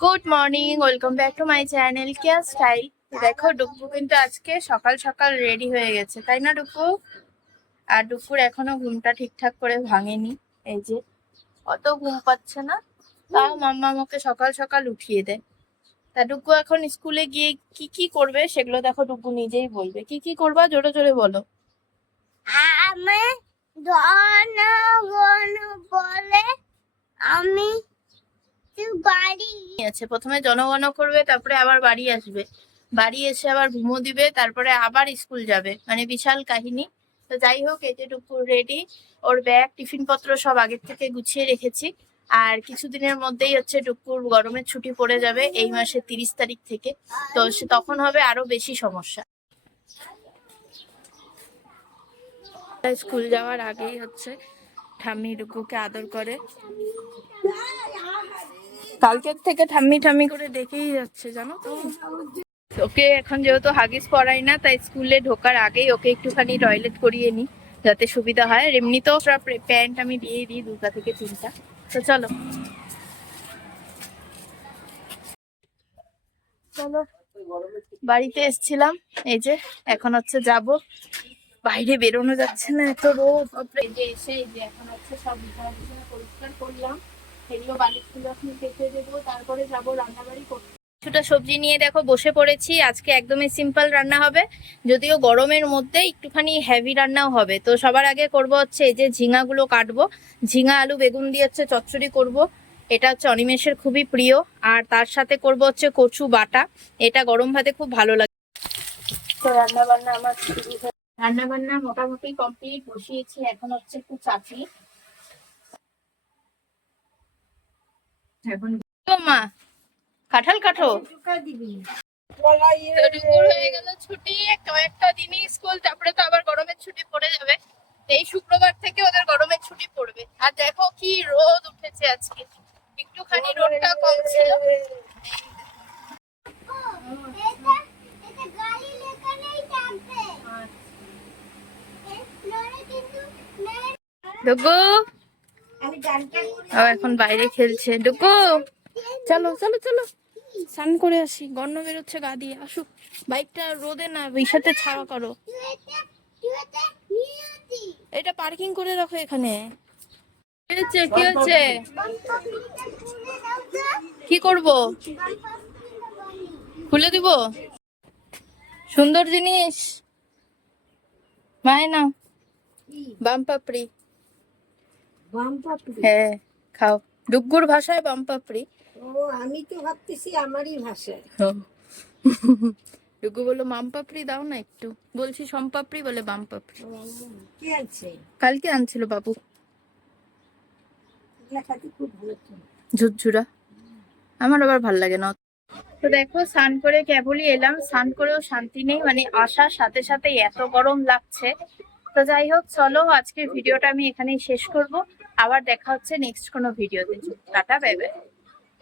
Good morning welcome back to my channel Keya style দেখো ডুকু কিন্তু আজকে সকাল সকাল রেডি হয়ে গেছে, তাই না ডুকু আর ডুকুর এখনও ঘুমটা ঠিকঠাক করে ভাঙেনি, এই যে। অত ঘুম পাচ্ছে না, তাও মাম্মা আমাকে সকাল সকাল উঠিয়ে দেয়। তা ডুকু এখন স্কুলে গিয়ে কি কি করবে সেগুলো দেখো ডুকু নিজেই বলবে। কি কি করবা, জোরে জোরে বলে আমি তো আছে। প্রথমে জনগণ করবে, তারপরে আবার বাড়ি আসবে। বাড়ি এসে আবার ঘুমো দিবে, তারপরে আবার স্কুল যাবে। মানে বিশাল কাহিনী। তো যাই হোক, এই যে টুকু রেডি ওর ব্যাগ টিফিন পত্র সব আগের থেকে গুছিয়ে রেখেছি। আর কিছুদিনের মধ্যেই হচ্ছে টুকুর গরমের ছুটি পড়ে যাবে এই মাসের তিরিশ তারিখ থেকে। তো তখন হবে আরও বেশি সমস্যা। স্কুল যাওয়ার আগেই হচ্ছে ঠাম্মি টুকুকে আদর করে। কালকের থেকে ঠাম্মি ঠাম্মি করে দেখেই যাচ্ছে, জানো তো? ওকে এখন যেহেতু হাগিস পড়াই না, তাই স্কুলে ঢোকার আগেই ওকে একটুখানি টয়লেট করিয়ে নি যাতে সুবিধা হয়। আর এমনিতেও প্যান্ট আমি দিয়ে দিই দুটা থেকে তিনটা। তো চলো। চলো। বাড়িতে এসছিলাম, এই যে এখন হচ্ছে যাব। বাইরে বেরোনো যাচ্ছে না এত রোদ। এসে, এই যে এখন হচ্ছে সব পরিষ্কার করলাম। এখন কেটে দেবো, তারপরে যাব রান্নাবাড়ি করতে। কিছুটা সবজি নিয়ে দেখো, বসে পড়েছি। আজকে একদমই সিম্পল রান্না হবে। যদিও গরমের মধ্যে একটুখানি হেভি রান্নাও হবে। তো সবার আগে করব হচ্ছে এই যে ঝিঙাগুলো কাটবো। ঝিঙা, আলু, বেগুন দিয়ে হচ্ছে চচ্চড়ি করব। এটা হচ্ছে অনিমেষের খুবই প্রিয়। আর তার সাথে করব হচ্ছে কচু বাটা। এটা গরম ভাতে খুব ভালো লাগে। তো রান্না বান্না আমার শুরু হয়ে রান্না বান্না মোটামুটি কমপ্লিট বসিয়েছি। এখন হচ্ছে একটু চাটনি। এখন মা কাঁঠাল কাঠো দুপুর হয়ে গেল ছুটি কয়েকটা দিনই স্কুল তারপরে তো আবার গরমের ছুটি পড়ে যাবে। এই শুক্রবার থেকে ওদের গরমের ছুটি পড়বে। আর দেখো কি রোদ উঠেছে আজকে। একটুখানি রোদটা কম ছিল। এটা ও, এখন বাইরে খেলছে। ডুগু চলো চলো চলো। স্নান করে আসি। গন্ধ বেরোচ্ছে গা দিয়ে। আসুক বাইকটা রোদে না বিষাতে ছাড়া করো। এটা পার্কিং করে রাখো এখানে। কি হচ্ছে কি হচ্ছে? কি করব? খুলে দিব? সুন্দর জিনিস। মায় না বাম পাপড়ি। হ্যাঁ খাও। ডুগ্গুর ভাষায় বাম পাপড়ি। ও আমি তো ভাবতেছি আমারই ভাষায়। ডুগ্গু বলল মাম পাপড়ি দাও না একটু। বলছি সম পাপড়ি বলে বাম পাপড়ি। কি আছে কালকে আনছিল বাবু। ঝুরঝুরা। আমার আবার ভালো লাগে না। তো দেখো স্নান করে কেবলই এলাম। স্নান করেও শান্তি নেই। মানে আসার সাথে সাথে এত গরম লাগছে। তো যাই হোক চলো আজকের ভিডিওটা আমি এখানেই শেষ করব। আবার দেখা হচ্ছে নেক্সট কোনো ভিডিওতে টাটা বাই বাই